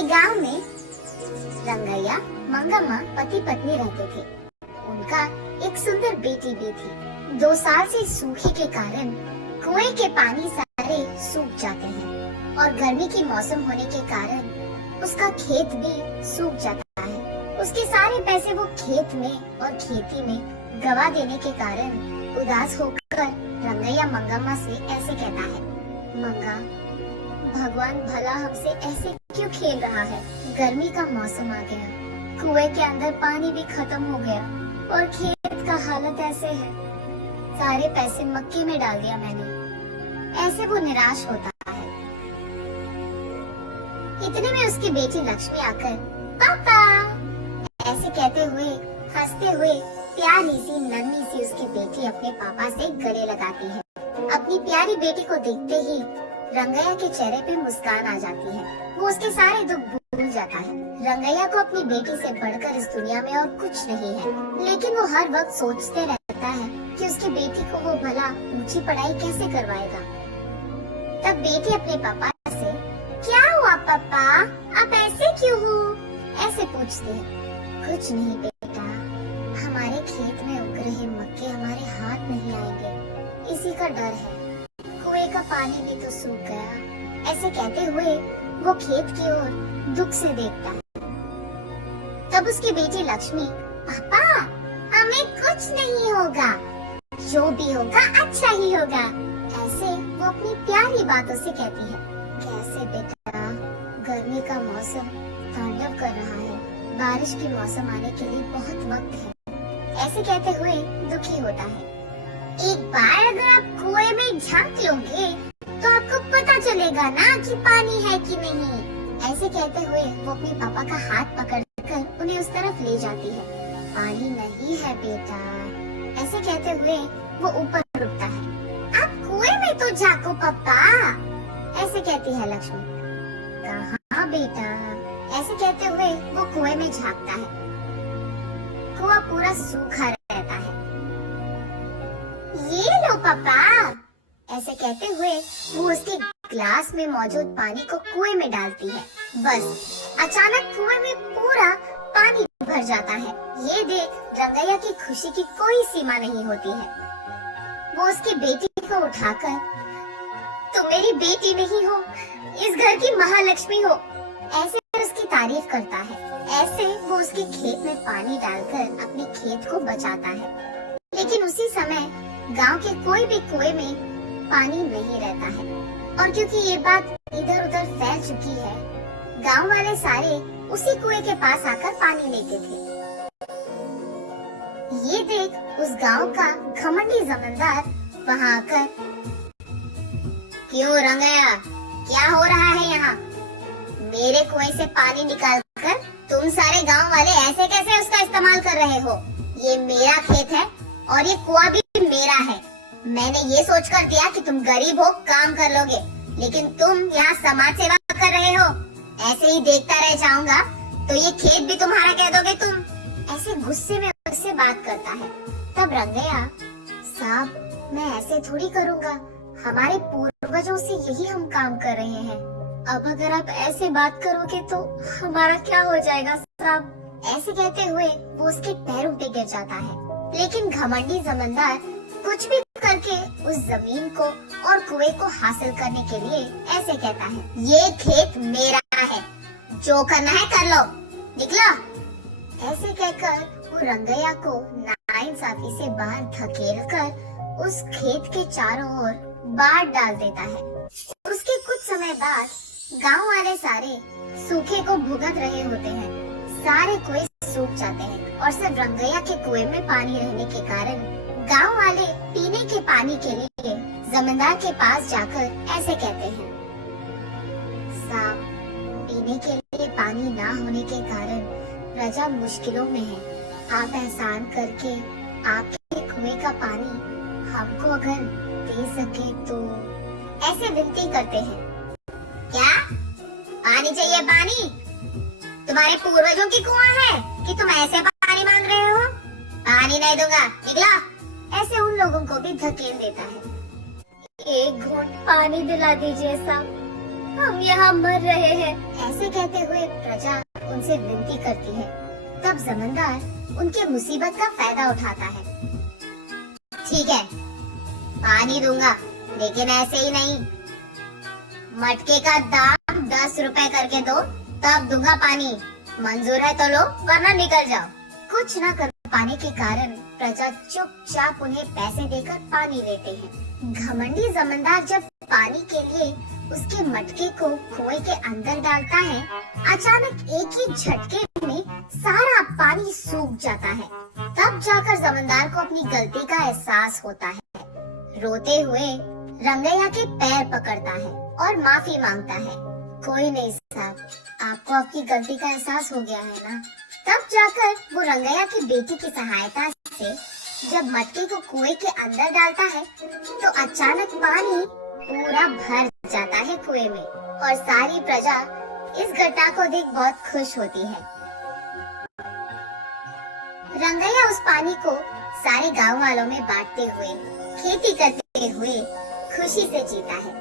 एक गांव में रंगैया मंगम्मा पति पत्नी रहते थे। उनका एक सुंदर बेटी भी थी। 2 साल से सूखे के कारण कुएं के पानी सारे सूख जाते हैं और गर्मी की मौसम होने के कारण उसका खेत भी सूख जाता है। उसके सारे पैसे वो खेत में और खेती में गवा देने के कारण उदास होकर रंगैया मंगम्मा से ऐसे कहता है, मंगा, भगवान भला हमसे ऐसे क्यों खेल रहा है। गर्मी का मौसम आ गया, कुएं के अंदर पानी भी खत्म हो गया और खेत का हालत ऐसे है। सारे पैसे मक्के में डाल दिया मैंने। ऐसे वो निराश होता है। इतने में उसकी बेटी लक्ष्मी आकर पापा ऐसे कहते हुए हंसते हुए प्यारी सी नन्ही सी उसकी बेटी अपने पापा से गले लगाती है। अपनी प्यारी बेटी को देखते ही रंगैया के चेहरे पे मुस्कान आ जाती है। वो उसके सारे दुख भूल जाता है। रंगैया को अपनी बेटी से बढ़कर इस दुनिया में और कुछ नहीं है, लेकिन वो हर वक्त सोचते रहता है कि उसकी बेटी को वो भला ऊंची पढ़ाई कैसे करवाएगा। तब बेटी अपने पापा से, क्या हुआ पापा, आप ऐसे क्यों हो, ऐसे पूछती है। कुछ नहीं बेटा, हमारे खेत में उग रहे मक्के हमारे हाथ नहीं आएंगे, इसी का डर है। कुएं का पानी भी तो सूख गया। ऐसे कहते हुए वो खेत की ओर दुख से देखता है। तब उसकी बेटी लक्ष्मी, पापा हमें कुछ नहीं होगा, जो भी होगा अच्छा ही होगा, ऐसे वो अपनी प्यारी बातों से कहती है। कैसे बेटा, गर्मी का मौसम तांडव कर रहा है, बारिश की मौसम आने के लिए बहुत वक्त है, ऐसे कहते हुए दुखी होता है। एक बार अगर आप कुएं में झांक लोगे तो आपको पता चलेगा ना कि पानी है कि नहीं। ऐसे कहते हुए वो अपने पापा का हाथ पकड़कर उन्हें उस तरफ ले जाती है। पानी नहीं है बेटा, ऐसे कहते हुए वो ऊपर उठता है। आप कुएं में तो झांको पापा, ऐसे कहती है लक्ष्मी। कहाँ बेटा, ऐसे कहते हुए वो कुएं में झांकता है। कुआं पूरा सूखा रहता है। ये लो पापा, ऐसे कहते हुए वो उसके ग्लास में मौजूद पानी को कुएं में डालती है। बस अचानक कुएं में पूरा पानी भर जाता है। ये देख रंगैया की खुशी की कोई सीमा नहीं होती है। वो उसकी बेटी को उठाकर, तुम मेरी बेटी नहीं हो, इस घर की महालक्ष्मी हो, ऐसे उसकी तारीफ करता है। ऐसे वो उसके खेत में पानी डालकर अपने खेत को बचाता है। लेकिन उसी समय गांव के कोई भी कुएं में पानी नहीं रहता है और क्योंकि ये बात इधर उधर फैल चुकी है, गांव वाले सारे उसी कुएं के पास आकर पानी लेते थे। ये देख उस गांव का घमंडी जमींदार वहां आकर, क्यों रंगैया, क्या हो रहा है यहाँ? मेरे कुएं से पानी निकालकर तुम सारे गांव वाले ऐसे कैसे उसका इस्तेमाल कर रहे हो? ये मेरा खेत है और ये कुआं भी मेरा है। मैंने ये सोचकर दिया कि तुम गरीब हो, काम कर लोगे, लेकिन तुम यहाँ समाज सेवा कर रहे हो। ऐसे ही देखता रह जाऊंगा तो ये खेत भी तुम्हारा कह दोगे तुम। ऐसे गुस्से में उससे बात करता है। तब रंगैया, साहब मैं ऐसे थोड़ी करूँगा, हमारे पूर्वजों से यही हम काम कर रहे हैं। अब अगर आप ऐसे बात करोगे तो हमारा क्या हो जाएगा साहब? ऐसे कहते हुए वो उसके पैरों पे गिर जाता है। लेकिन घमंडी जमींदार कुछ भी करके उस जमीन को और कुएं को हासिल करने के लिए ऐसे कहता है, ये खेत मेरा है, जो करना है कर लो, निकलो। ऐसे कहकर वो रंगैया को नाइंसाफी से बाहर धकेलकर उस खेत के चारों ओर बाढ़ डाल देता है। उसके कुछ समय बाद गांव वाले सारे सूखे को भुगत रहे होते हैं। सारे कुएं सूख जाते हैं और सिर्फ रंगैया के कुएं में पानी रहने के कारण गांव वाले पीने के पानी के लिए जमींदार के पास जाकर ऐसे कहते हैं, साहब पीने के लिए पानी ना होने के कारण प्रजा मुश्किलों में है। आप एहसान करके आपके कुएं का पानी हमको अगर दे सके तो, ऐसे विनती करते हैं। क्या पानी चाहिए? पानी तुम्हारे पूर्वजों की कुआं है कि तुम ऐसे पानी मांग रहे हो? पानी नहीं दूंगा, निकला। ऐसे उन लोगों को भी धकेल देता है। एक घूंट पानी दिला दीजिए साहब, हम यहाँ मर रहे हैं। ऐसे कहते हुए प्रजा उनसे विनती करती है। तब जमींदार उनके मुसीबत का फायदा उठाता है। ठीक है, पानी दूंगा, लेकिन ऐसे ही नहीं। मटके का दाम 10 रुपए करके दो, तब दूंगा पानी। मंजूर है तो लो, वरना निकल जाओ। कुछ न कर पाने के कारण प्रजा चुपचाप उन्हें पैसे देकर पानी लेते हैं। घमंडी जमींदार जब पानी के लिए उसके मटके को कुएं के अंदर डालता है, अचानक एक ही झटके में सारा पानी सूख जाता है। तब जाकर जमींदार को अपनी गलती का एहसास होता है। रोते हुए रंगैया के पैर पकड़ता है और माफी मांगता है। कोई नहीं साहब, आपको आपकी गलती का एहसास हो गया है ना। तब जाकर वो रंगैया की बेटी की सहायता से जब मटके को कुएं के अंदर डालता है तो अचानक पानी पूरा भर जाता है कुएं में, और सारी प्रजा इस घटना को देख बहुत खुश होती है। रंगैया उस पानी को सारे गांव वालों में बांटते हुए, खेती करते हुए खुशी से जीता है।